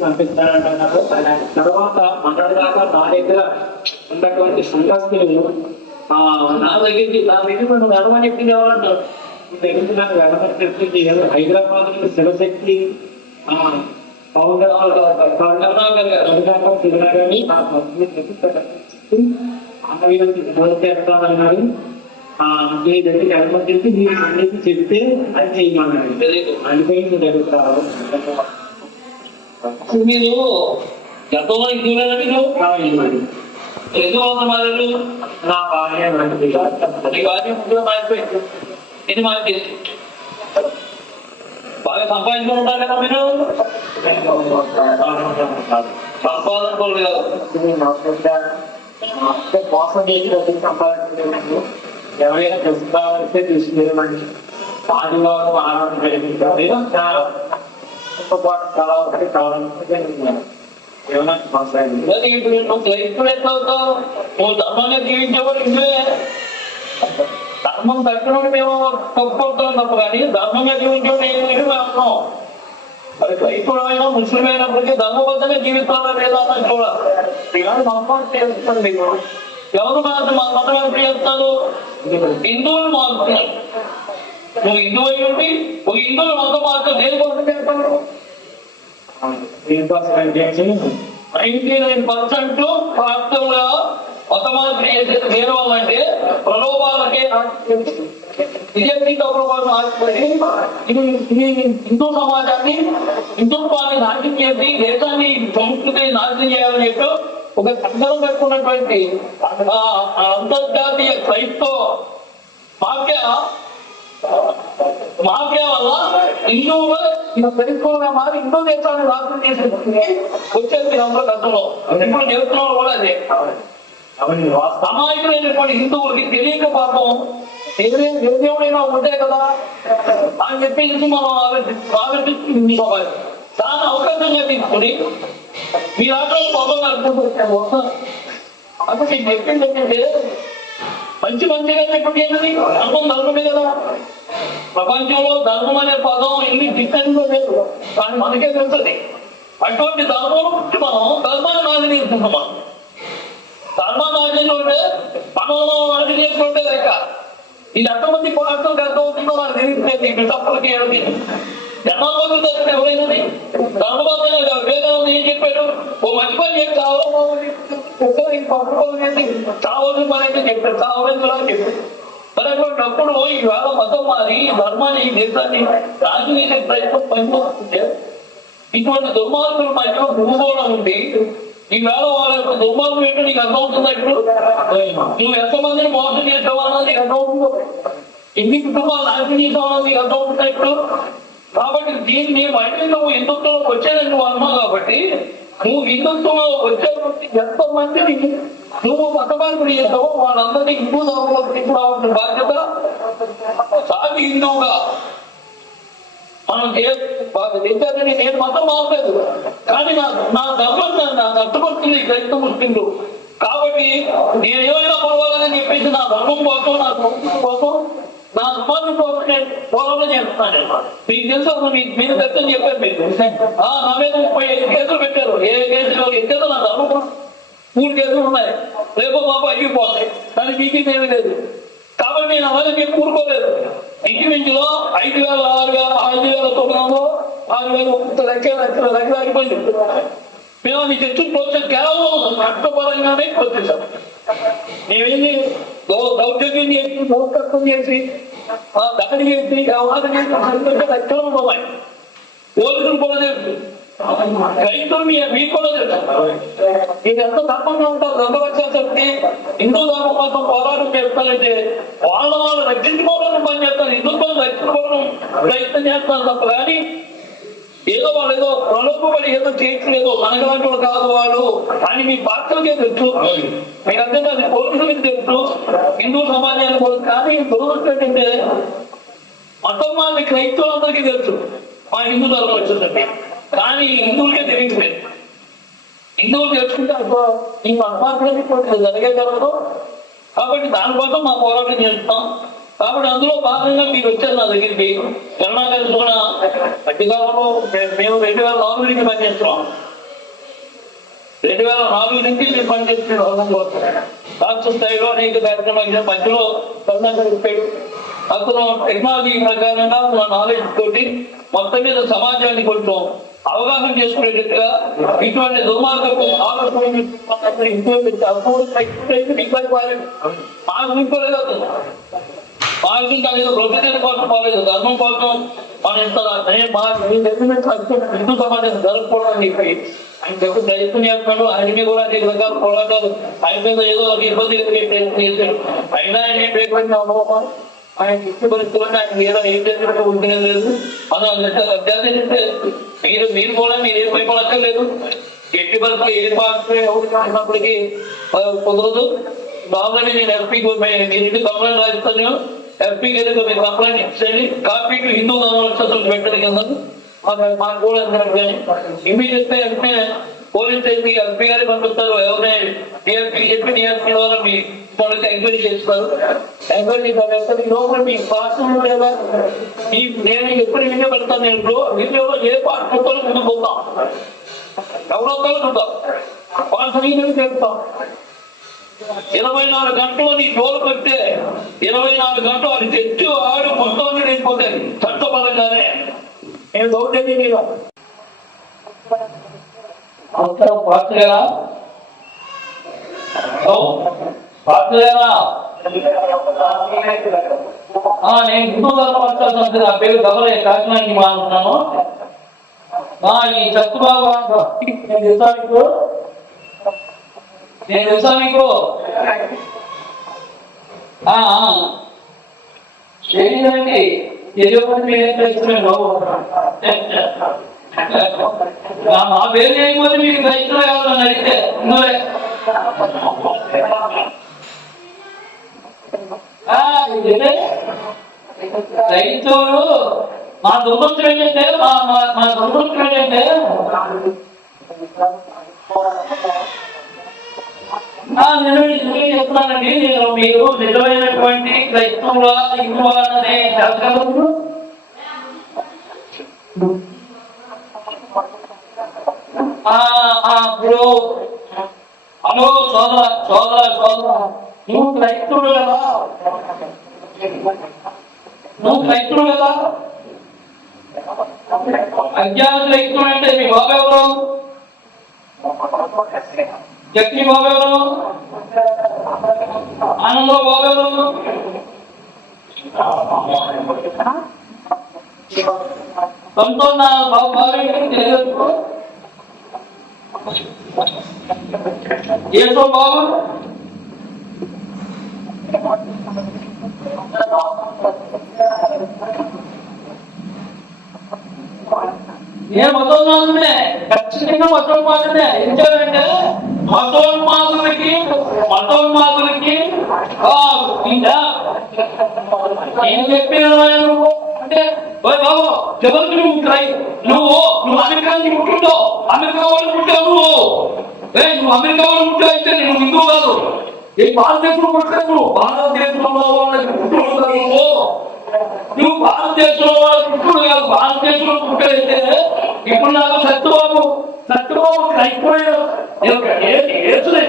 పంపిస్తారంటున్నారు తర్వాత మాట్లాడదాకా దాకా నా దగ్గర ఉన్నటువంటి సంఘస్థులు ఆ, నా దగ్గరికి నా దగ్గర నువ్వు వెళ్ళమని చెప్పింది కావాలంటావు దగ్గరికి నాకు వెళ్ళమని చెప్పింది హైదరాబాద్ శివశక్తి ఆ, పవన్ కరుణాకర్ కరుణాకర్ తిరిగినా కానీ నా చేస్తానన్నారు మీ వెళ్ళమని చెప్పి మీరు చెప్తే అది చేయమన్నారు అందుకని జరుగుతారు మీరు గతంలో ఇంకేమైనా మీరు ఎందుకు మారారు? నా భార్య వాక్యం ముందుగా మారిపోయింది. ఇది బాగా సంపాదించుకుని ఉంటారు కదా మీరు? సంపాదన కొలు కాదు మోసం చేసి సంపాదించలేదు. ఎవరైనా తెలుసుకోవాలంటే తీసుకునేమండి ఆదివారం ఆనందం కలిగించాలి చాలా ఒకటి కావాలంటే ఏమైనా కొనసాగింది ఇప్పుడు ఇప్పుడు ఎట్లా అవుతావు నువ్వు ధర్మంగా జీవించేవాడు ఇంట్లో ధర్మం తగ్గినోడు మేము తప్పుకుంటాం తప్పు కానీ ధర్మంగా జీవించేవాడు ఏం లేదు మేము అంటున్నాం మరి క్రైస్తవుడైనా ముస్లిం అయినప్పటికీ ధర్మబద్ధంగా జీవిస్తారా లేదా అని చూడాలి నమ్మకం చేస్తుంది ఎవరు మన మన మతం ఎంత చేస్తారు? హిందువులు మారుతున్నారు నువ్వు హిందువు అయి ఉండి ఒక హిందువులు మతం మార్చు దేనికోసం చేస్తాడు దీనికోసం ఏం చేయాలి? నైన్టీ నైన్ పర్సెంట్ ప్రాప్తంగా మతమార్పు చేసేది దేని వల్ల అంటే ప్రలోభాలకే నిజానికి ప్రలోభాలు ఆశపడి ఇది ఇది హిందూ సమాజాన్ని హిందుత్వాన్ని నాశనం చేసి దేశాన్ని సంస్కృతిని నాశనం చేయాలని చెప్పి ఒక సంఘం పెట్టుకున్నటువంటి అంతర్జాతీయ క్రైస్తవ మాఫియా మాఫియా వల్ల హిందువులు ఇలా తెలుసుకోవడం మారి హిందూ దేశాన్ని నాశనం చేసేది వచ్చేది అందరూ గతంలో ఇప్పుడు చేస్తున్న కూడా అదే. సమాజమైనటువంటి హిందువులకి తెలియక పాపం ఏదే దేవుడైనా ఉంటే కదా అని చెప్పేసి మనం ఆలోచి ఆలోచిస్తుంది సమాజం. దాన్ని అవకాశంగా తీసుకుని మీ ఆటో పాపం అనుకుంటున్నాము అసలు మీకు చెప్పింది ఏంటంటే మంచి మంచిగా ఇప్పుడు ఏంటది ధర్మం ధర్మమే కదా. ప్రపంచంలో ధర్మం అనే పదం ఎన్ని డిఫరెంట్ లేదు కానీ మనకే తెలుస్తుంది. అటువంటి ధర్మం మనం ధర్మాన్ని నాశనం చేసుకుంటాం మనం ధర్మాన్ని నాశనం ఉంటే మనలో నాశనం చేసుకుంటే లెక్క. ఇది ఎంతమంది పాటలు ఎంత అవుతుందో నాకు తెలియట్లేదు. ఈ తప్పులకి ఏమిటి జనాల్లో దర్శనం ఎవరైనది ధర్మబద్ధంగా కాదు. ఏం చెప్పాడు. ఓ మంచి పని చేసి చావడం చావలసిన పని అయితే చెప్పాడు కావాలని కూడా చెప్పాడు. మరి అటువంటిప్పుడు ఈవేళ మతం మారి ధర్మాన్ని దేశాన్ని రాజకీయ ప్రయత్నం పనిపోతుంటే ఇటువంటి దుర్మార్గుల మధ్యలో భూగోళం ఉంది. ఈవేళ వాళ్ళ యొక్క దుర్మార్గం ఏంటో నీకు అర్థమవుతుందా ఇప్పుడు? నువ్వు ఎంతమందిని మోసం చేసావన్నది నీకు అర్థమవుతుందో? ఎన్ని కుటుంబాలు నాశనం చేసావన్నది నీకు అర్థమవుతుందా ఇప్పుడు? కాబట్టి దీన్ని మళ్ళీ నువ్వు హిందుత్వంలోకి వచ్చేదని నువ్వు అన్నావు కాబట్టి నువ్వు హిందుత్వంలో వచ్చేటువంటి ఎంతమందిని నువ్వు మతమార్పులు చేసావో వాళ్ళందరినీ హిందూ ధర్మంలోకి తీసుకురావాల్సిన బాధ్యత సాటి హిందువుగా మనం నిజాన్ని నేను మతం మారలేదు. కానీ నా నా ధర్మం నా నష్టపడుతుంది అర్థమవుతుంది క్రైస్తవ ముస్లింలు. కాబట్టి నేను ఏమైనా పర్వాలేదని చెప్పేసి నా ధర్మం కోసం నా సంస్కృతి కోసం నా ధర్మాన్ని పోతే పొలంలో పోరాటం మీకు తెలుసు అసలు మీ మీరు వ్యక్తం చెప్పారు మీకు. ఆ, నా మీద ముప్పై ఐదు కేసులు పెట్టారు. ఏ కేసులు ఎక్కడో నా ధర్మం మూడు కేసులు ఉన్నాయి. రేపు బాబు అయిపోతాయి కానీ మీకు ఏమీ లేదు. కాబట్టి నేను అలాగే చెప్పి ఊరుకోలేదు. ఇంచుమించులో ఐదు వేల ఆరు వేల ఐదు వేల తొమ్మిది వందలు ఆరు వేల ముప్పై లక్షల లక్షల లక్షలు అయిపోయింది మేము నీ చర్చలు ప్రోత్సహం కేవలం రక్తపరంగానే ప్రోత్సహించాం మేమేమి దౌర్జన్యం చేసి దౌర్కత్వం చేసి ఆ దాడి చేసి వ్యవహారం చేసి సంతోషం లక్షలు పోలీసులు కూడా తెలుసు. రైతులు మీ మీకు కూడా తెలుసు. ఇది ఎంత ధర్మంగా ఉంటారు ధర్మరక్షణ శక్తి హిందూ ధర్మం కోసం పోరాటం చేస్తారంటే వాళ్ళ వాళ్ళు రక్షించుకోవడానికి పని చేస్తారు హిందుత్వం రక్షించుకోవడం ప్రయత్నం చేస్తారు తప్ప కానీ ఏదో వాళ్ళు ఏదో ప్రలోభపడి ఏదో చేయట్లేదు మనగలాంటి వాళ్ళు కాదు వాళ్ళు అని మీ పాత్రలకే తెలుసు. మీకు అర్థం కాదు పోలీసులకి తెలుసు. హిందూ సమాజానికి కూడా కానీ దురదృష్టం ఏంటంటే మతం వాళ్ళ క్రైస్తవులందరికీ తెలుసు. మా హిందూ ధర్మం వచ్చిందండి. కానీ హిందువులకే తెలియట్లేదు. హిందువులు తెలుసుకుంటే అబ్బా, ఈ మతమార్పులన్నీ జరిగే జరగదు. కాబట్టి దానికోసం మా పోరాటం చేస్తాం. కాబట్టి అందులో భాగంగా మీరు వచ్చారు నా దగ్గరికి. కరుణాకర్ కూడా మధ్యకాలంలో మేము రెండు వేల నాలుగు నుంచి పనిచేస్తున్నాం. రెండు వేల నాలుగు నుంచి మీరు పనిచేస్తున్న వర్గం కోసం. రాష్ట్ర స్థాయిలో అనేక కార్యక్రమాలు మధ్యలో కరుణాకర్ చెప్పాడు. అతను టెక్నాలజీ ప్రకారంగా మన నాలెడ్జ్ తోటి మొత్తం మీద సమాజాన్ని కొంచెం అవగాహన చేసుకునేటట్టుగా ఇటువంటి దుర్మార్గపు ఆలోచన మాకు ఇంకోలేదు అతను మార్గం కాలేదు ప్రొఫెసర్ కోసం పోలేదు ధర్మం కోసం. మన ఇంత మా మీ దగ్గర హిందూ సమాజం జరుపుకోవడం అని చెప్పి ఆయన చెప్పి దళితుని ఆయనకి కూడా అనేక రకాల పోరాటాలు ఆయన మీద ఏదో ఒక ఇబ్బంది చేశాడు అయినా ఆయన ఏంటంటే అనుభవం ఆయన ఇష్ట పరిస్థితుల్లో ఆయన ఏదో ఏం చేసినట్టు ఉంటేనే లేదు. మనం అభ్యాసం చేస్తే మీరు మీరు కూడా మీరు ఏం భయపడక్కర్లేదు. ఎట్టి పరిస్థితులు ఏ పార్టీ ఉన్నప్పటికీ కుదరదు. మామూలుగా నేను ఎల్పీకి మీరు ఇంటి కంప్లైంట్ రాజస్థాన్ ఎల్పీ గారికి మీరు కంప్లైంట్ ఇచ్చేయండి కాపీకి హిందూ నవరక్షతులు పెట్టడం కింద. మాకు- కూడా అందరం కానీ ఇమీడియట్గా ఎంపీ పోలీస్ ఎంపీ ఎంపీ గారికి పంపిస్తారు. ఎవరైనా డిఎంపీ చెప్పి డిఎల్పీ ద్వారా మీ వాళ్ళకి ఎంక్వైరీ చేస్తారు. ఎంక్వైరీ చేస్తారు లోపల మీ పార్టీ లేదా ఈ నేను ఎప్పుడు వీడియో పెడతాను నేను వీడియోలో ఏ పార్టీ ముందు పోతాం ఎవరో ఒకరు చూద్దాం. వాళ్ళ సంగీతం చేస్తాం ఇరవై నాలుగు గంటలు నీ జోలు పెడితే ఇరవై నాలుగు గంటలు అది తెచ్చు ఆడు మొత్తం నిండిపోతాయి చట్టపరంగానే నేను దౌర్జన్యం నేను నమస్కారం పాత్ర గారా? నేను హిందూ ధర్మ సంస్థ నా పేరు గబరే కాకినాడ నుంచి మాట్లాడుతున్నాను ఈ సత్యబాబు నేను తెలుసా నేను తెలుసా మీకు? ఏంటండి తెలియకుండా తెలియదండి తెలియకపోతే మీరు ఏం చేస్తున్నాను మా పేరు చేయకపోతే మీరు రైతులు కాదు అని అడిగితే. నువ్వే రైతులు మా దుర్గంతులు ఏంటంటే మా మా మా ఏంటంటే ఆ, నేను చెప్తున్నానండి. నేను మీరు నిజమైనటువంటి క్రైస్తవుల హిందువ చెప్పగలరు ఆ, ఇప్పుడు హలో సోదర సోదర సోదర. నువ్వు క్రైస్తవుడు కదా. నువ్వు క్రైస్తవుడు కదా. అజ్ఞాన క్రైస్తవుడు అంటే మీ బాబు ఎవరు? జక్కి బాబు ఎవరు ఆనందరావు బాబు ఎవరు సంతోష్ నా బాబు బాబు ఏంటి తెలియదు ఏంటో బాబు నేను మతోన్మాదునే ఖచ్చితంగా మతోన్మాదునే ఎందుకంటే మతోన్మాదులకి మతోన్మాదులకి ఏం చెప్పిన నువ్వు? అంటే ఓయ్ బాబు ఎవరికి నువ్వు నువ్వు నువ్వు అమెరికా నుంచి అమెరికా వాళ్ళు పుట్టావు నువ్వు. ఏ నువ్వు అమెరికా వాళ్ళు పుట్టావు అయితే నేను హిందువు కాదు. ఏ భారతదేశంలో పుట్టావు నువ్వు. భారతదేశంలో వాళ్ళకి పుట్టుడు నువ్వు. నువ్వు భారతదేశంలో వాళ్ళకి పుట్టుడు కాదు భారతదేశంలో పుట్టైతే ఇప్పుడు నాకు సత్యబాబు సత్యబాబు అయిపోయాడు ఏసుని.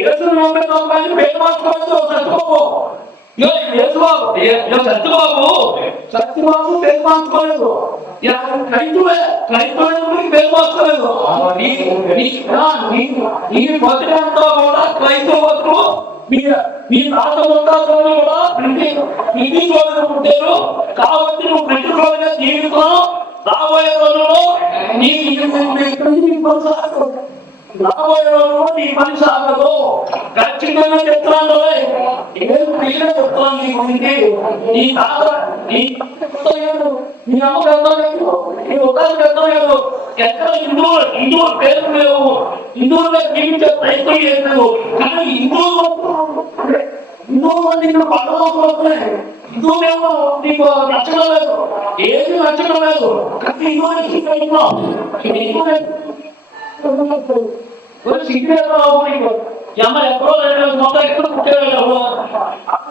ఏసుని నమ్మకం కానీ పేరు మార్చుకోవచ్చు సత్యబాబు. యేసుబాబు సత్యబాబు. సత్యబాబు పేరు మార్చుకోలేదు. క్రైస్తవే రైతువే పేరు మార్చుకోలేదు. నీ నీ ఆ, నీ కూడా క్రైస్తవ మీ మీ తాత కూడా ప్రతి పుట్టారు కాబట్టి నువ్వు ప్రతి జీవితం రాబోయే రోజుల్లో నీ రాబోయే రోజు నీ పని సాగదు. ఖచ్చితంగా చెప్తున్నాను ఏం క్లియర్ చెప్తున్నాను నీ గురించి నీ తాత నీ నీ అమ్మ చెప్తలేదు నీ ఉదాహరణ చెప్తలేదు ఎక్కడ హిందువు హిందువు పేరు లేవు. హిందువులుగా జీవించే ప్రయత్నం చేయలేదు కానీ హిందువు హిందువులు నిన్ను పడవలే హిందువులేమో నీకు నచ్చడం లేదు. ఏది నచ్చడం లేదు. కానీ హిందువు హిందువు సిగ్గులేదు నీకు ఈ అమ్మాయి ఎప్పుడో రెండు వేల మొత్తం ఎక్కడ పుట్టేవాళ్ళు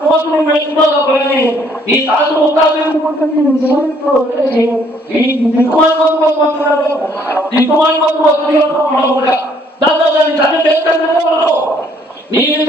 రోజు నువ్వు వెళ్తున్నావు కానీ ఈ తాత ఉంటావు ఈ దిక్కుమాలి మందు వస్తున్నాడు దిక్కుమాలి మందు వస్తున్నాడు దాంతో దాన్ని సంగతి చేస్తాను నేను